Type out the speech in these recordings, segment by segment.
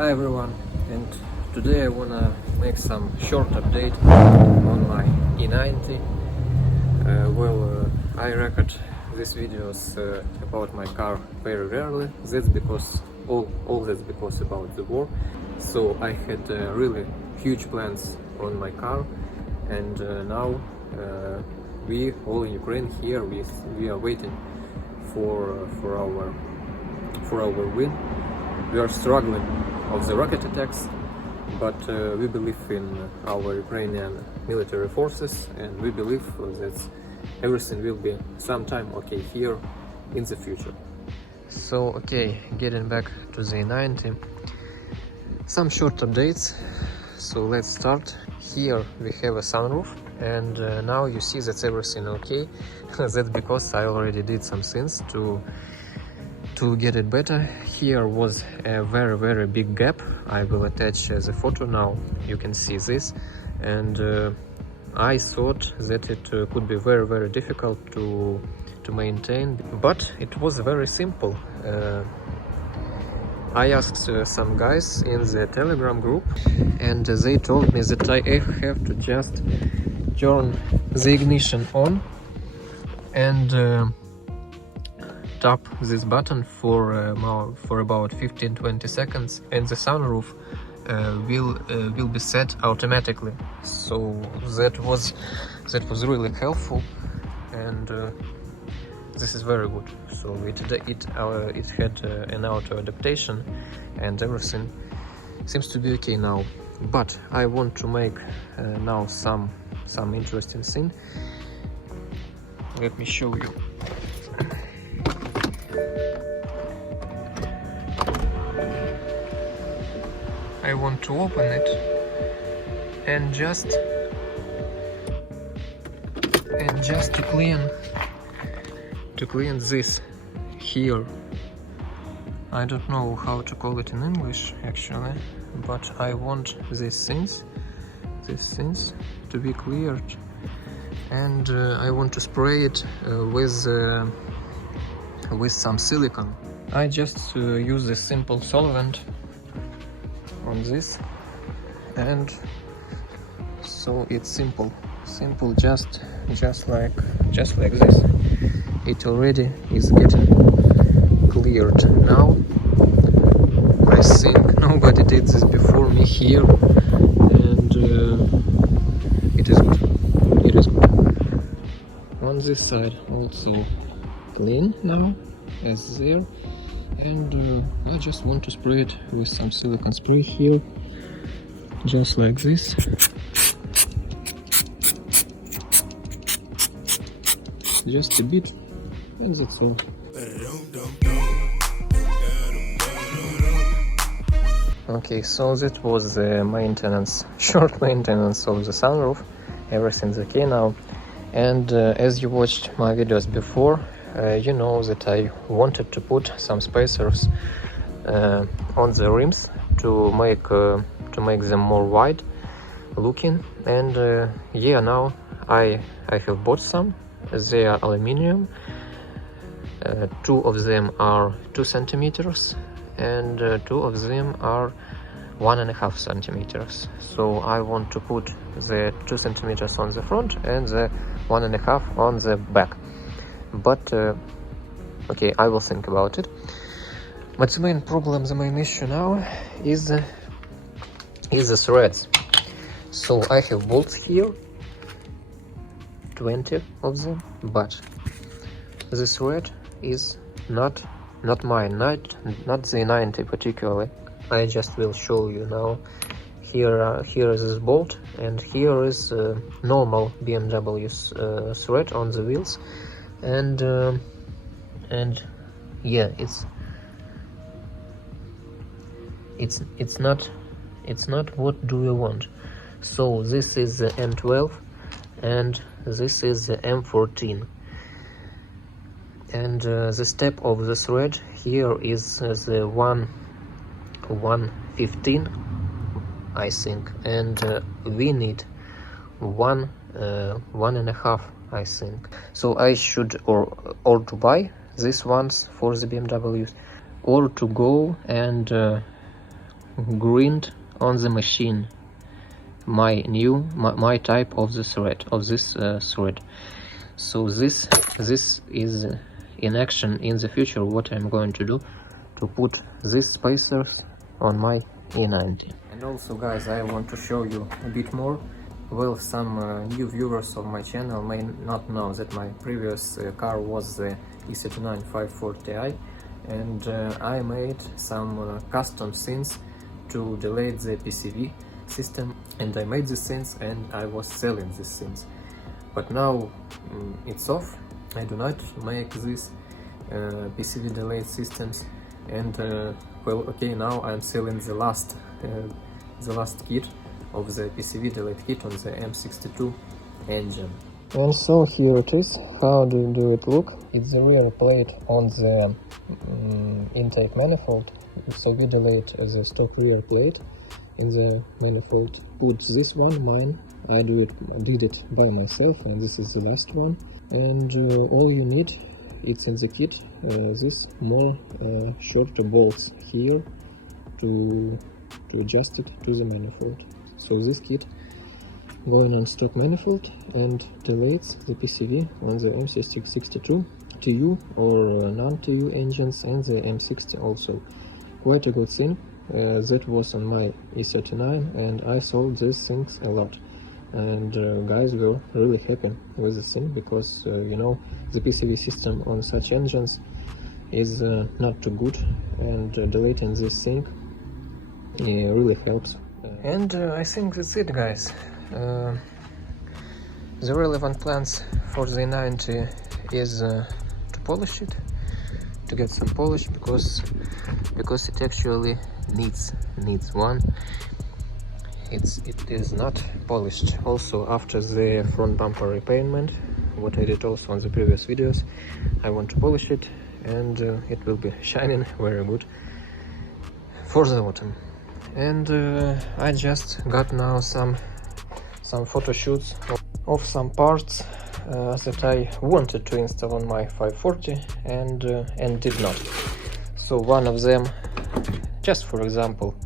Hi everyone, and today I wanna make some short update on my E90. I record these videos about my car very rarely. That's because all that's because about the war. So I had really huge plans on my car, and now we all in Ukraine here we are waiting for our win. We are struggling of the rocket attacks, but we believe in our Ukrainian military forces, and we believe that everything will be sometime okay here in the future. So okay, getting back to the E90, some short updates. So let's start. Here we have a sunroof, and now you see that everything okay. That's because I already did some things to get it better. Here was a very big gap. I will attach the photo now. You can see this, and I thought that it could be very difficult to maintain, but it was very simple. I asked some guys in the Telegram group, and they told me that I have to just turn the ignition on and tap this button for about 15-20 seconds, and the sunroof will be set automatically. So that was really helpful, and this is very good. So it had an auto adaptation, and everything seems to be okay now. But I want to make now some interesting thing. Let me show you. I want to open it and just to clean this here. I don't know how to call it in English actually, but I want these things to be cleared, and I want to spray it with some silicone. I just use this simple solvent on this, and so it's simple, just like this. It already is getting cleared now. I think nobody did this before me here, and it is good. On this side also clean now as there. And I just want to spray it with some silicone spray here, just like this. Just a bit, and that's all. Okay, so that was the short maintenance of the sunroof. Everything's okay now. And as you watched my videos before, you know that I wanted to put some spacers on the rims to make them more wide looking, and yeah, now I have bought some. They are aluminium. Two of them are 2 centimeters, and 2 of them are 1.5 centimeters. So I want to put the 2 centimeters on the front and the 1.5 on the back. But okay, I will think about it. But the main issue now is the threads. So I have bolts here, 20 of them, but this thread is not mine, not the E90 particularly. I just will show you now. Here is this bolt, and here is normal BMW's thread on the wheels. And yeah, it's not what do you want. So this is the M12 and this is the M14, and the step of the thread here is the 115, I think, and we need 1.5, I think. So I should or to buy these ones for the BMWs, or to go and grind on the machine my type of the thread of this thread. So this is in action in the future. What I'm going to do to put these spacers on my E90. And also, guys, I want to show you a bit more. Well, some new viewers of my channel may not know that my previous car was the E39 540i, and I made some custom scenes to delete the PCV system, and I made these scenes and I was selling these scenes. But now it's off. I do not make these PCV delete systems, and well, okay, now I'm selling the last kit of the PCV delete kit on the M62 engine. And so here it is. How do it look? It's the rear plate on the intake manifold. So we delete the stock rear plate in the manifold. Put this one, mine. I did it by myself, and this is the last one. And all you need, it's in the kit, this more shorter bolts here to adjust it to the manifold. So this kit going on stock manifold and delates the PCV on the M62 TU or non-TU engines, and the M60 also. Quite a good thing. That was on my E39, and I sold these things a lot. And guys were really happy with this thing, because you know, the PCV system on such engines is not too good, and deleting this thing really helps. And I think that's it, guys. The relevant plans for the E90 is to polish it, to get some polish, because it actually needs one. It is not polished. Also, after the front bumper repairment, what I did also on the previous videos, I want to polish it, and it will be shining very good for the autumn. And I just got now some photo shoots of some parts that I wanted to install on my 540 and did not. So one of them, just for example,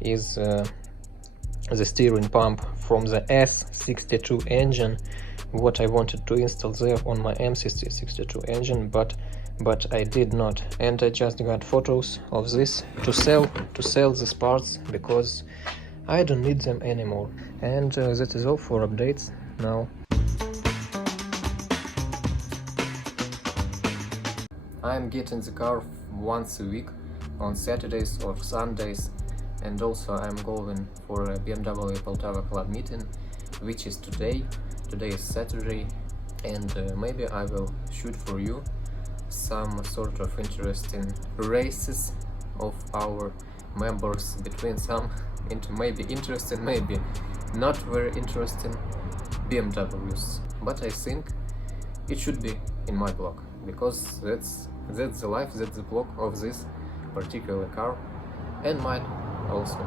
is the steering pump from the S62 engine, what I wanted to install there on my M62 engine, but I did not. And I just got photos of this to sell these parts, because I don't need them anymore. And that is all for updates now. I'm getting the car once a week on Saturdays or Sundays, and also I'm going for a Bmw Poltava club meeting, which is today. Today is Saturday, and maybe I will shoot for you some sort of interesting races of our members between some maybe interesting, maybe not very interesting BMWs. But I think it should be in my blog, because that's the life, that's the blog of this particular car, and mine also.